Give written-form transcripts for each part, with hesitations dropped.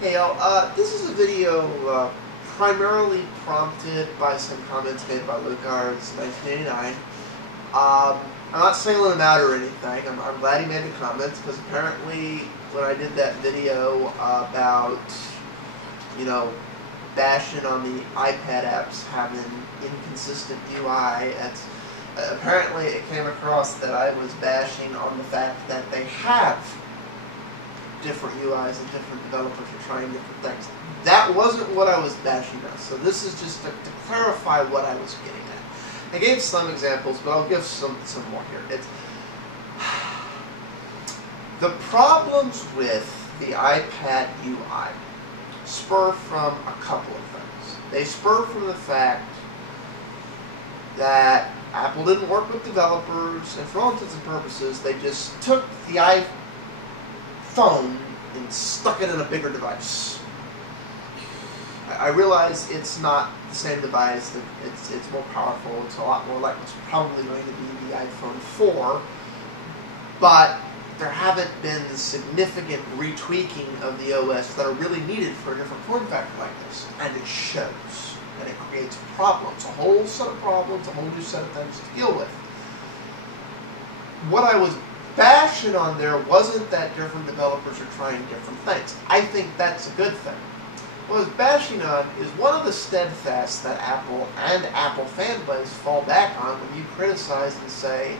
Hey y'all, this is a video primarily prompted by some comments made by Lucar's 1989. I'm not singling him out or anything. I'm glad he made the comments because apparently when I did that video about, bashing on the iPad apps having inconsistent UI, apparently it came across that I was bashing on the fact that they have different UIs and different developers are trying different things. That wasn't what I was bashing on. So this is just to clarify what I was getting at. I gave some examples, but I'll give some more here. It's the problems with the iPad UI spur from a couple of things. They spur from the fact that Apple didn't work with developers, and for all intents and purposes, they just took the iPhone and stuck it in a bigger device. I realize it's not the same device, it's more powerful, it's a lot more like what's probably going to be the iPhone 4, but there haven't been significant retweaking of the OS that are really needed for a different form factor like this, and it shows, and it creates problems, a whole set of problems, a whole new set of things to deal with. What I was bashing on there wasn't that different developers are trying different things. I think that's a good thing. What I was bashing on is one of the steadfasts that Apple and Apple fanboys fall back on when you criticize and say,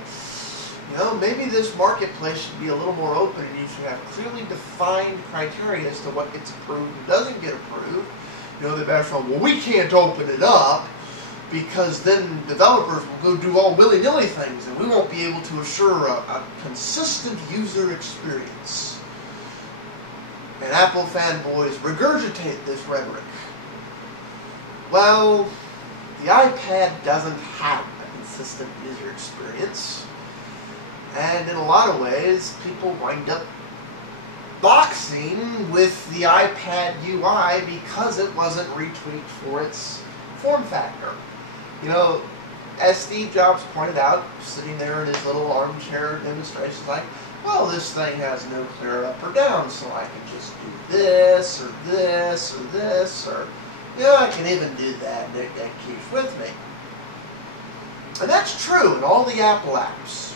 maybe this marketplace should be a little more open and you should have clearly defined criteria as to what gets approved and doesn't get approved. They bash on, well, we can't open it up because then developers will go do all willy-nilly things and we won't be able to assure a consistent user experience. And Apple fanboys regurgitate this rhetoric. Well, the iPad doesn't have a consistent user experience. And in a lot of ways, people wind up boxing with the iPad UI because it wasn't retweaked for its form factor. As Steve Jobs pointed out, sitting there in his little armchair demonstration, like, well, this thing has no clear up or down, so I can just do this, or this, or this, or, I can even do that, and it keeps with me. And that's true in all the Apple apps.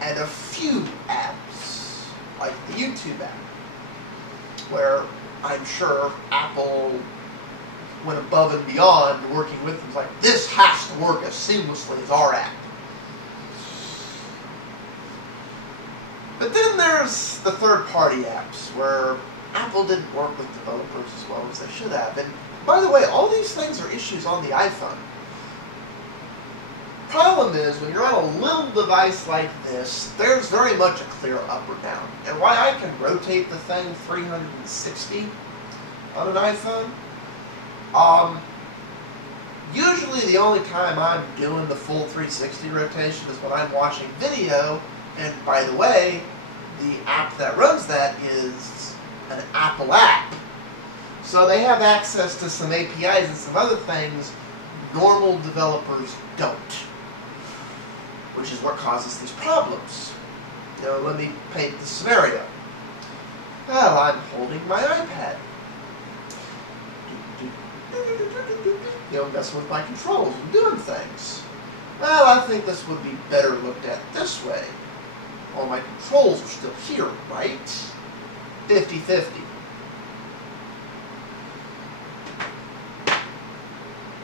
And a few apps, like the YouTube app, where I'm sure Apple went above and beyond working with them. It's like, this has to work as seamlessly as our app. But then there's the third-party apps, where Apple didn't work with developers as well as they should have. And by the way, all these things are issues on the iPhone. Problem is, when you're on a little device like this, there's very much a clear up or down. And why I can rotate the thing 360 on an iPhone, usually the only time I'm doing the full 360 rotation is when I'm watching video, and by the way, the app that runs that is an Apple app. So they have access to some APIs and some other things normal developers don't, which is what causes these problems. Let me paint the scenario. Well, I'm holding my iPad. Messing with my controls and doing things. Well, I think this would be better looked at this way. All my controls are still here, right? 50-50.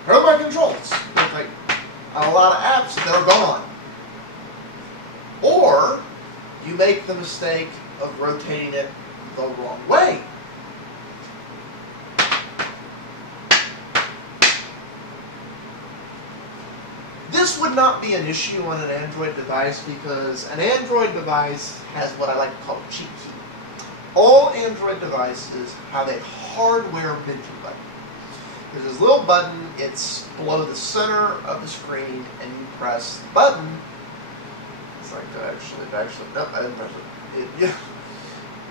Here are my controls. Like a lot of apps that are gone. Or you make the mistake of rotating it the wrong way. This would not be an issue on an Android device because an Android device has what I like to call a cheat key. All Android devices have a hardware menu button. There's this little button, it's below the center of the screen, and you press the button. It's like, nope, I didn't press it.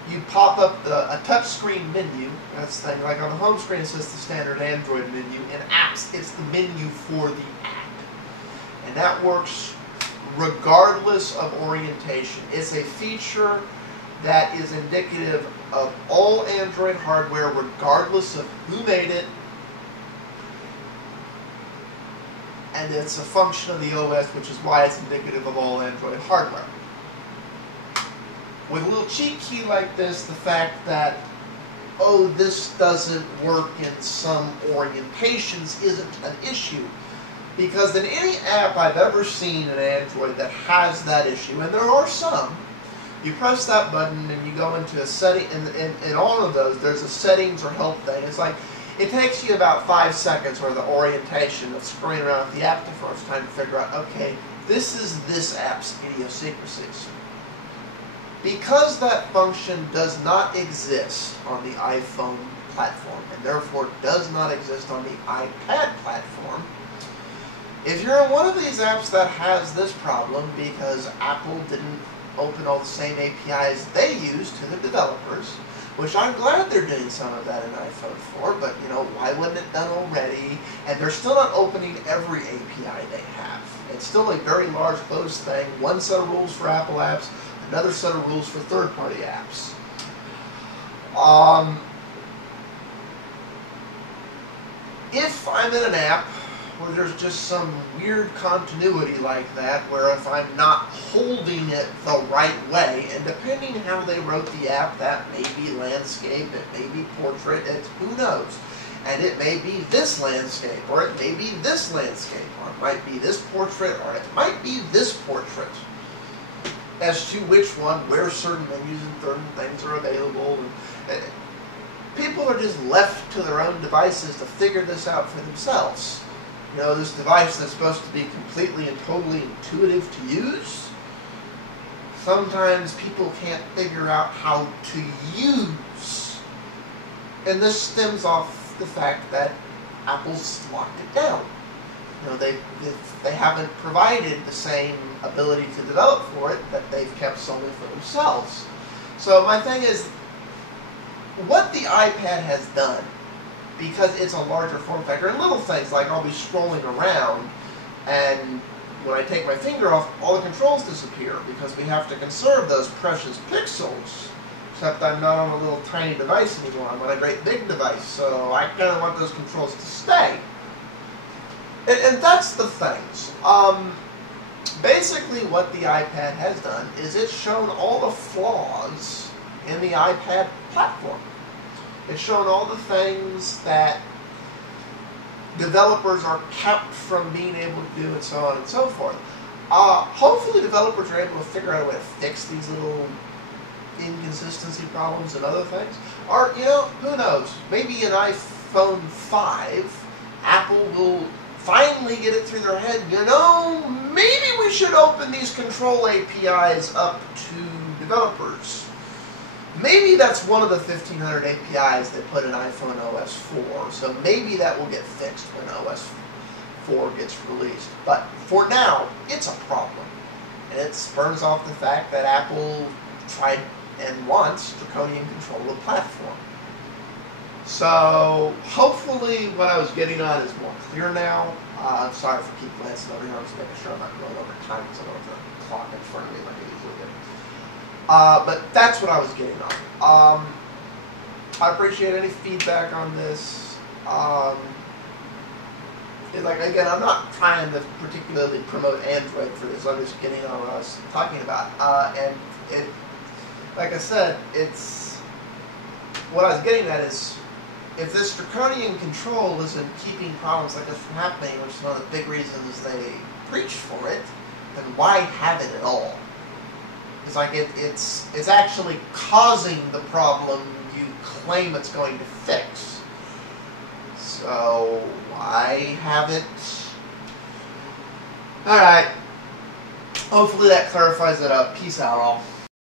You pop up a touch screen menu. That's the thing, like on the home screen it says the standard Android menu. In apps, it's the menu for the app. And that works regardless of orientation. It's a feature that is indicative of all Android hardware, regardless of who made it, and it's a function of the OS, which is why it's indicative of all Android hardware. With a little cheat key like this, the fact that, oh, this doesn't work in some orientations isn't an issue. Because in any app I've ever seen in Android that has that issue, and there are some, you press that button and you go into a setting, in all of those, there's a settings or help thing. It's like, it takes you about 5 seconds or the orientation of screwing around with the app the first time to figure out, okay, this is this app's idiosyncrasies. Because that function does not exist on the iPhone platform, and therefore does not exist on the iPad platform, if you're in one of these apps that has this problem because Apple didn't open all the same APIs they use to the developers, which I'm glad they're doing some of that in iPhone 4, but you know, why wasn't it done already? And they're still not opening every API they have. It's still a very large closed thing, one set of rules for Apple apps, another set of rules for third-party apps. If I'm in an app where there's just some weird continuity like that, where if I'm not holding it the right way, and depending how they wrote the app, that may be landscape, it may be portrait, it's who knows. And it may be this landscape, or it may be this landscape, or it might be this portrait, or it might be this portrait. As to which one, where certain menus and certain things are available. And people are just left to their own devices to figure this out for themselves. You know, this device that's supposed to be completely and totally intuitive to use, sometimes people can't figure out how to use. And this stems off the fact that Apple's locked it down. You know, they haven't provided the same ability to develop for it that they've kept solely for themselves. So my thing is, what the iPad has done, because it's a larger form factor, and little things like I'll be scrolling around, and when I take my finger off, all the controls disappear, because we have to conserve those precious pixels. Except I'm not on a little tiny device anymore, I'm on a great big device, so I kind of want those controls to stay. And that's the things. Basically what the iPad has done is it's shown all the flaws in the iPad platform. It's shown all the things that developers are kept from being able to do, and so on and so forth. Hopefully developers are able to figure out a way to fix these little inconsistency problems and other things. Or, you know, who knows, maybe in iPhone 5, Apple will finally get it through their head, you know, maybe we should open these control APIs up to developers. Maybe that's one of the 1,500 APIs they put in iPhone OS 4, so maybe that will get fixed when OS 4 gets released. But for now, it's a problem. And it spurs off the fact that Apple tried and wants draconian control of the platform. So, hopefully what I was getting on is more clear now. I'm sorry for keep glancing over here. I'm just making sure I'm not going over time because I don't have the clock in front of me like I usually do. But that's what I was getting on. I appreciate any feedback on this. Like, again, I'm not trying to particularly promote Android for this. I'm just getting on what I was talking about. And it, like I said, it's what I was getting at is, if this draconian control isn't keeping problems like this from happening, which is one of the big reasons they preach for it, then why have it at all? It's like it's actually causing the problem you claim it's going to fix. So why have it? Alright. Hopefully that clarifies it up. Peace out all.